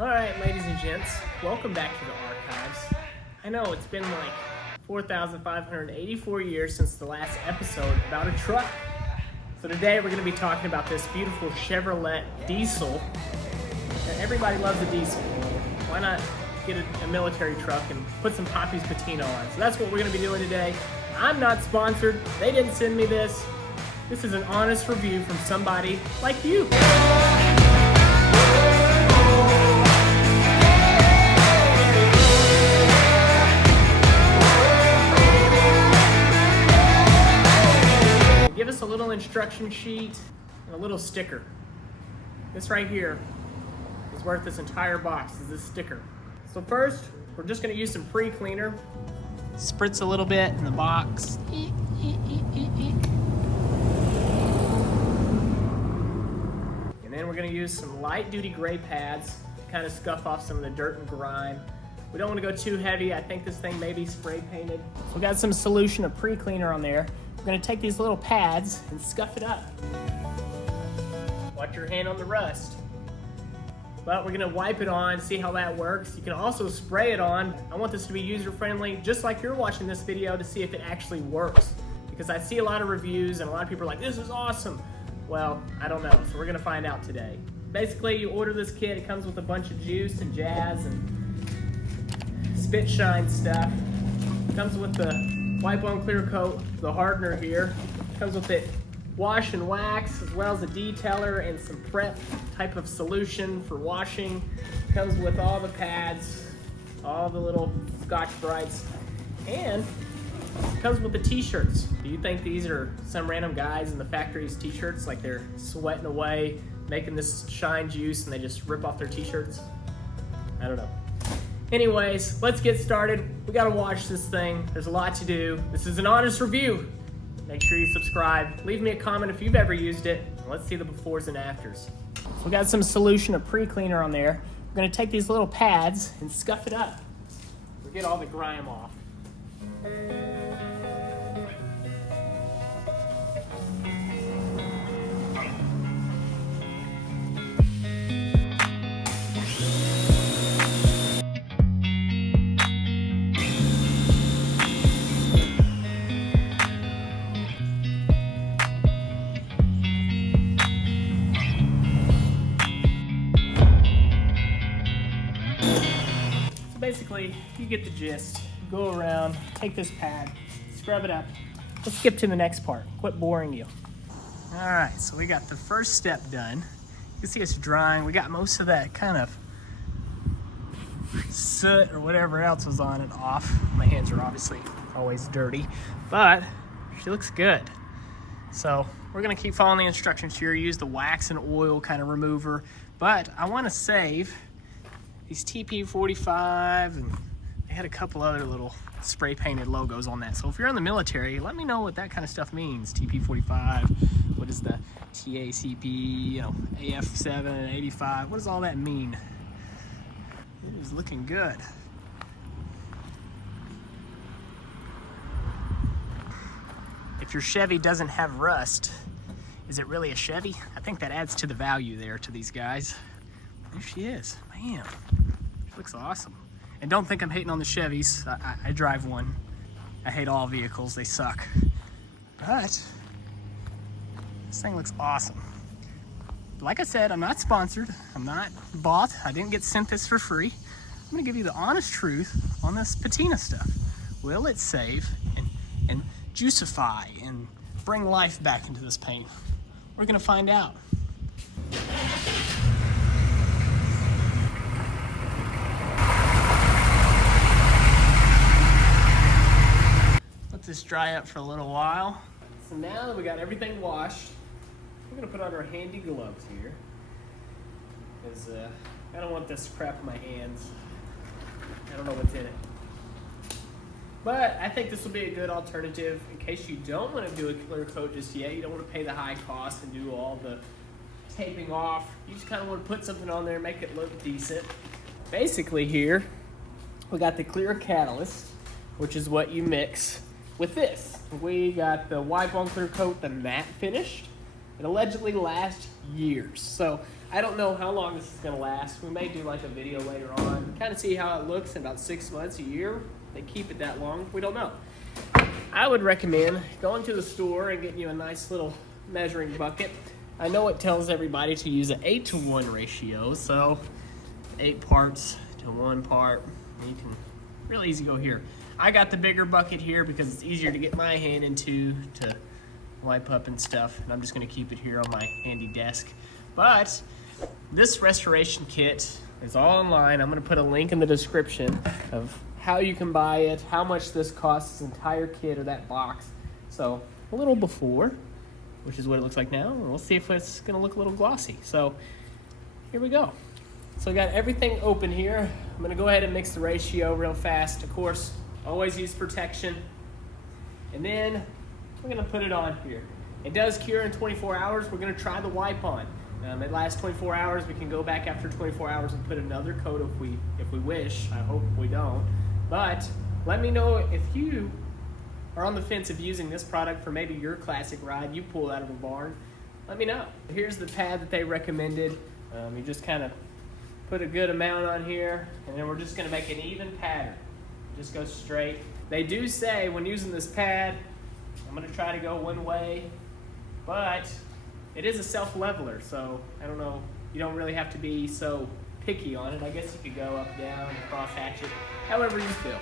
All right, ladies and gents, welcome back to the archives. I know it's been like 4,584 years since the last episode about a truck. So today we're going to be talking about this beautiful Chevrolet diesel. Everybody loves a diesel. Why not get a military truck and put some Poppy's Patina on? So that's what we're going to be doing today. I'm not sponsored. They didn't send me this. This is an honest review from somebody like you. Give us a little instruction sheet and a little sticker. This right here is worth this entire box, is this sticker. So first, we're just gonna use some pre-cleaner. Spritz a little bit in the box. And then we're gonna use some light duty gray pads to kind of scuff off some of the dirt and grime. We don't wanna go too heavy. I think this thing may be spray painted. So we got some solution of pre-cleaner on there. We're gonna take these little pads and scuff it up. Watch your hand on the rust. But we're gonna wipe it on, see how that works. You can also spray it on. I want this to be user-friendly, just like you're watching this video, to see if it actually works. Because I see a lot of reviews and a lot of people are like, this is awesome. Well, I don't know, so we're gonna find out today. Basically, you order this kit, it comes with a bunch of juice and jazz and spit shine stuff. It comes with the wipe on clear coat, the hardener here. Comes with it wash and wax, as well as a detailer and some prep type of solution for washing. Comes with all the pads, all the little Scotch-Brites, and comes with the t-shirts. Do you think these are some random guys in the factory's t-shirts, like they're sweating away, making this shine juice, and they just rip off their t-shirts? I don't know. Anyways, let's get started. We gotta watch this thing. There's a lot to do. This is an honest review. Make sure you subscribe. Leave me a comment if you've ever used it. Let's see the befores and afters. So we got some solution of pre-cleaner on there. We're gonna take these little pads and scuff it up. We'll get all the grime off. Basically, you get the gist. Go around, take this pad, scrub it up. Let's skip to the next part. Quit boring you. All right, so we got the first step done. You can see it's drying. We got most of that kind of soot or whatever else was on it off. My hands are obviously always dirty, but she looks good. So we're gonna keep following the instructions here. Use the wax and oil kind of remover, but I wanna save these TP45, and they had a couple other little spray painted logos on that. So if you're in the military, let me know what that kind of stuff means. TP45, what is the TACP, AF7, 85, what does all that mean? It is looking good. If your Chevy doesn't have rust, is it really a Chevy? I think that adds to the value there to these guys. There she is, man. She looks awesome. And don't think I'm hating on the Chevys. I drive one. I hate all vehicles, they suck. But this thing looks awesome. But like I said, I'm not sponsored. I'm not bought. I didn't get sent this for free. I'm gonna give you the honest truth on this patina stuff. Will it save and juicify and bring life back into this paint? We're gonna find out. This dry up for a little while. So now that we got everything washed, we're gonna put on our handy gloves here, because I don't want this crap in my hands. I don't know what's in it. But I think this will be a good alternative in case you don't want to do a clear coat just yet. You don't want to pay the high cost and do all the taping off. You just kind of want to put something on there, make it look decent. Basically here, we got the clear catalyst, which is what you mix with this. We got the wipe on clear coat, the matte finished. It allegedly lasts years. So I don't know how long this is gonna last. We may do like a video later on, kind of see how it looks in about 6 months, a year. They keep it that long, we don't know. I would recommend going to the store and getting you a nice little measuring bucket. I know it tells everybody to use an 8-to-1 ratio, so 8 parts to 1 part. You can real easy go here. I got the bigger bucket here because it's easier to get my hand into to wipe up and stuff, and I'm just gonna keep it here on my handy desk. But this restoration kit is all online. I'm gonna put a link in the description of how you can buy it, how much this costs, this entire kit or that box. So a little before, which is what it looks like now, and we'll see if it's gonna look a little glossy. So here we go. So I got everything open here. I'm gonna go ahead and mix the ratio real fast. Of course, always use protection. And then we're gonna put it on here. It does cure in 24 hours. We're gonna try the wipe on. It lasts 24 hours. We can go back after 24 hours and put another coat if we wish. I hope we don't. But let me know if you are on the fence of using this product for maybe your classic ride you pull out of a barn. Let me know. Here's the pad that they recommended. You just kind of put a good amount on here, and then we're just gonna make an even pattern. Just go straight. They do say when using this pad, I'm gonna try to go one way, but it is a self-leveler, so I don't know, you don't really have to be so picky on it. I guess you could go up, down, and cross hatch it, however you feel.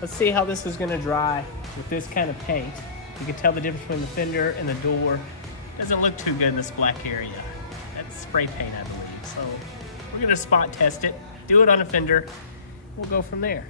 Let's see how this is gonna dry with this kind of paint. You can tell the difference between the fender and the door. Doesn't look too good in this black area. That's spray paint, I believe. So we're gonna spot test it, do it on a fender. We'll go from there.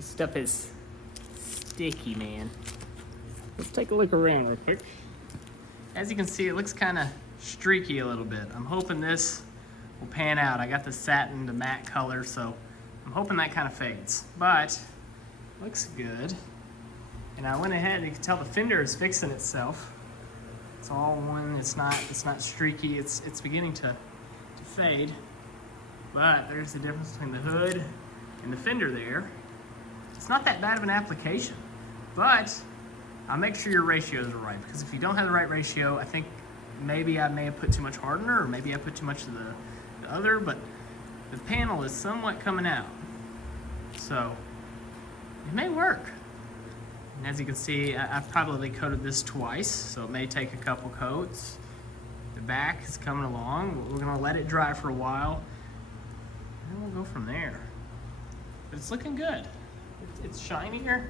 Stuff is sticky, man. Let's take a look around real quick. As you can see, it looks kind of streaky a little bit. I'm hoping this will pan out. I got the satin to matte color, so I'm hoping that kind of fades. But looks good. And I went ahead and you can tell the fender is fixing itself. It's all one. It's not streaky. It's beginning to fade. But there's the difference between the hood and the fender there. It's not that bad of an application, but I'll make sure your ratios are right, because if you don't have the right ratio, I think maybe I may have put too much hardener, or maybe I put too much of the other, but the panel is somewhat coming out. So it may work. And as you can see, I've probably coated this twice, so it may take a couple coats. The back is coming along. We're gonna let it dry for a while, and then we'll go from there. But it's looking good. It's shinier.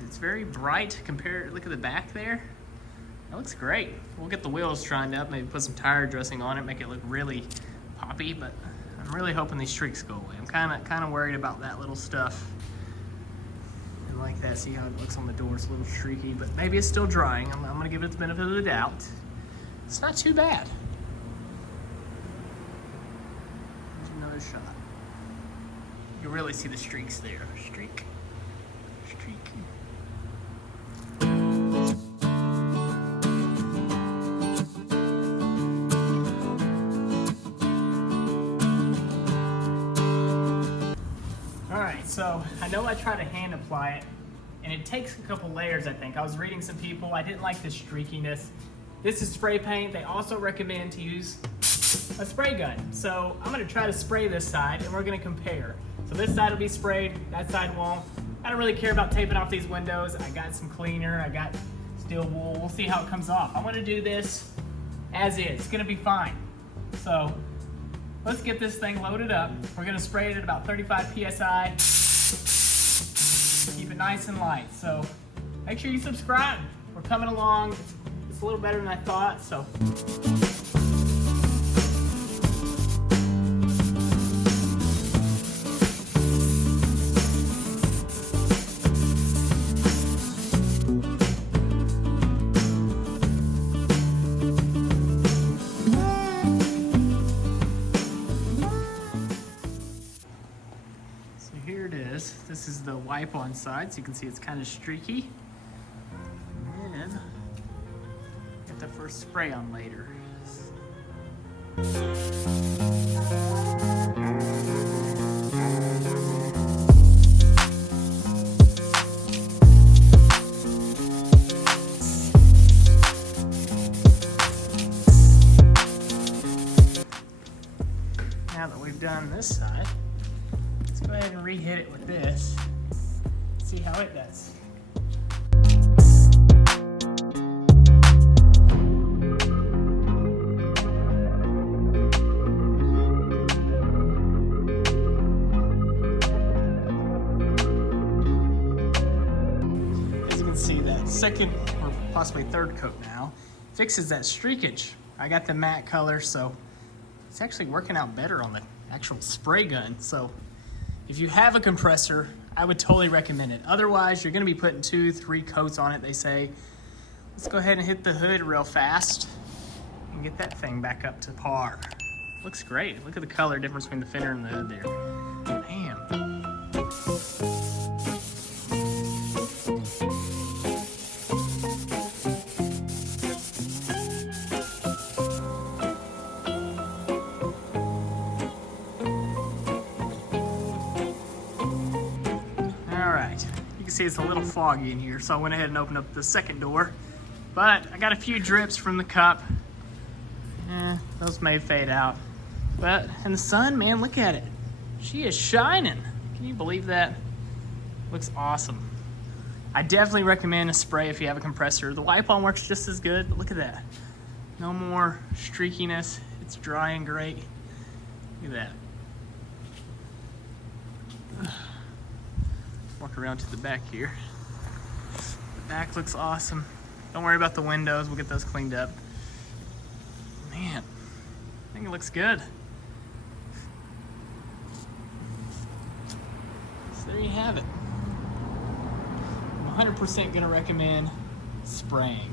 It's very bright compared. Look at the back there. That looks great. We'll get the wheels shined up, maybe put some tire dressing on it, make it look really poppy. But I'm really hoping these streaks go away. I'm kind of worried about that little stuff. And like that, see how it looks on the door? It's a little streaky, but maybe it's still drying. I'm gonna give it the benefit of the doubt. It's not too bad. There's another shot. You really see the streaks there. Streak. All right, so I know I try to hand apply it, and it takes a couple layers, I think. I was reading some people, I didn't like the streakiness. This is spray paint. They also recommend to use a spray gun. So I'm gonna try to spray this side, and we're gonna compare. So this side will be sprayed, that side won't. I don't really care about taping off these windows. I got some cleaner, I got steel wool. We'll see how it comes off. I'm gonna do this as is. It's gonna be fine. So let's get this thing loaded up. We're gonna spray it at about 35 PSI. Keep nice and light. So make sure you subscribe. We're coming along. It's a little better than I thought, so. Here it is. This is the wipe on side, so you can see it's kind of streaky. And then get the first spray on later. Now that we've done this side, let's go ahead and re-hit it with this. See how it does. As you can see, that second or possibly third coat now fixes that streakage. I got the matte color, so it's actually working out better on the actual spray gun. So if you have a compressor, I would totally recommend it. Otherwise, you're gonna be putting 2-3 coats on it, they say. Let's go ahead and hit the hood real fast and get that thing back up to par. Looks great. Look at the color difference between the fender and the hood there. Damn. You can see it's a little foggy in here, so I went ahead and opened up the second door. But I got a few drips from the cup. Those may fade out. But in the sun, man, look at it. She is shining. Can you believe that? Looks awesome. I definitely recommend a spray if you have a compressor. The wipe-on works just as good, but look at that. No more streakiness. It's dry and great. Look at that. Walk around to the back here. The back looks awesome. Don't worry about the windows, we'll get those cleaned up. Man, I think it looks good. So there you have it. I'm 100% gonna recommend spraying.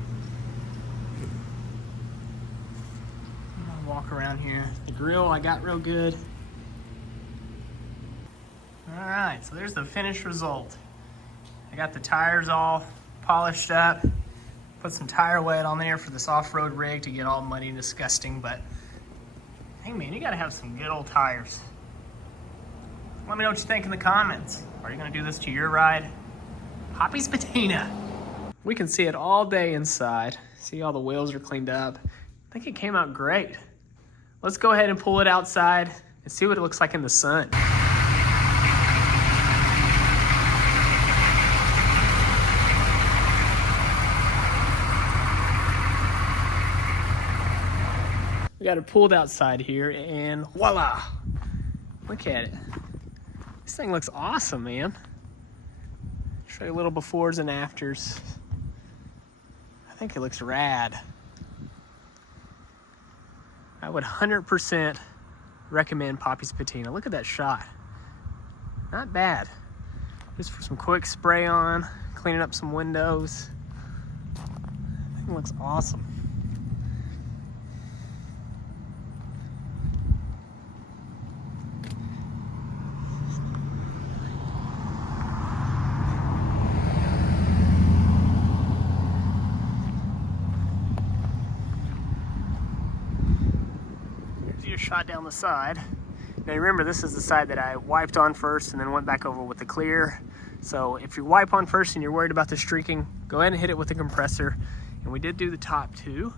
I'm gonna walk around here. The grill I got real good. All right, so there's the finished result. I got the tires all polished up, put some tire wet on there for this off-road rig to get all muddy and disgusting, but hey man, you gotta have some good old tires. Let me know what you think in the comments. Are you gonna do this to your ride? Poppy's Patina. We can see it all day inside. See all the wheels are cleaned up. I think it came out great. Let's go ahead and pull it outside and see what it looks like in the sun. We got it pulled outside here and voila! Look at it. This thing looks awesome, man. Show you a little befores and afters. I think it looks rad. I would 100% recommend Poppy's Patina. Look at that shot. Not bad. Just for some quick spray on, cleaning up some windows. I think it looks awesome. Shot down the side. Now remember, this is the side that I wiped on first and then went back over with the clear. So if you wipe on first and you're worried about the streaking, go ahead and hit it with the compressor. And we did do the top too.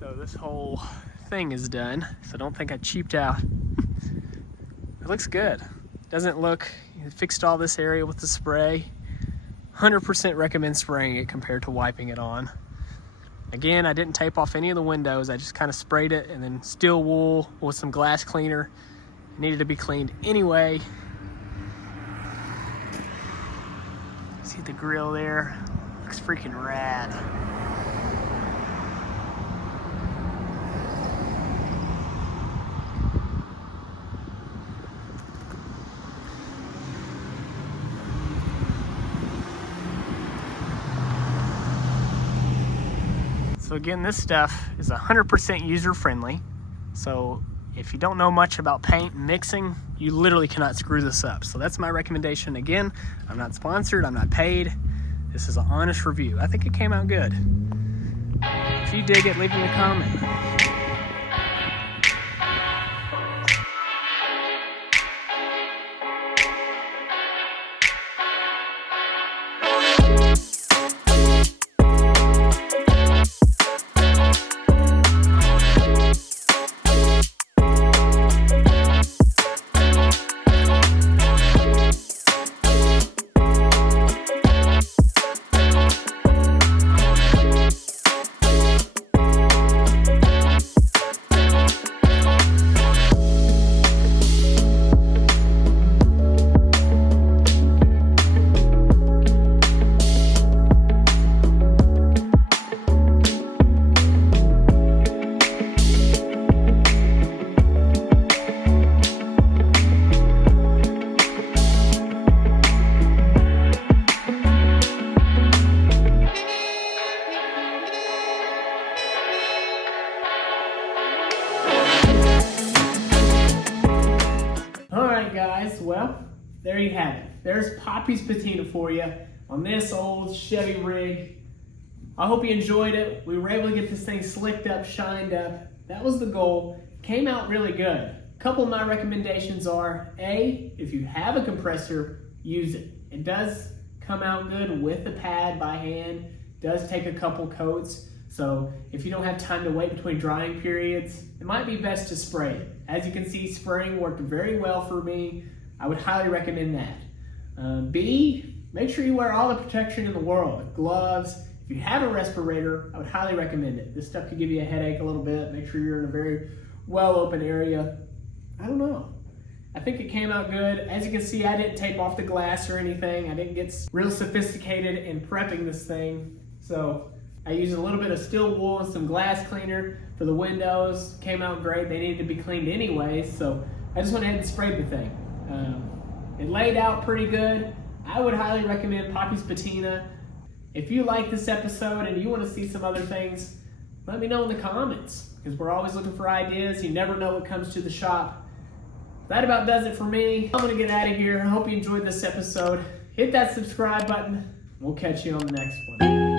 So this whole thing is done. So don't think I cheaped out. It looks good. Doesn't look, you fixed all this area with the spray. 100% recommend spraying it compared to wiping it on. Again, I didn't tape off any of the windows. I just kind of sprayed it, and then steel wool with some glass cleaner. It needed to be cleaned anyway. See the grill there? Looks freaking rad. So again, this stuff is 100% user-friendly. So if you don't know much about paint and mixing, you literally cannot screw this up. So that's my recommendation. Again, I'm not sponsored, I'm not paid. This is an honest review. I think it came out good. If you dig it, leave me a comment. Guys, well, there you have it. There's Poppy's patina for you on this old Chevy rig. I hope you enjoyed it. We were able to get this thing slicked up, shined up. That was the goal. Came out really good. A couple of my recommendations are, A, if you have a compressor, use it. It does come out good with the pad by hand. Does take a couple coats. So if you don't have time to wait between drying periods, it might be best to spray it. As you can see, spraying worked very well for me. I would highly recommend that. B, make sure you wear all the protection in the world. Gloves. If you have a respirator, I would highly recommend it. This stuff could give you a headache a little bit. Make sure you're in a very well open area. I don't know. I think it came out good. As you can see, I didn't tape off the glass or anything. I didn't get real sophisticated in prepping this thing. So I used a little bit of steel wool and some glass cleaner for the windows. Came out great. They needed to be cleaned anyways, so I just went ahead and sprayed the thing. It laid out pretty good. I would highly recommend Poppy's Patina. If you like this episode and you want to see some other things, let me know in the comments, because we're always looking for ideas. You never know what comes to the shop. That about does it for me. I'm going to get out of here. I hope you enjoyed this episode. Hit that subscribe button. We'll catch you on the next one.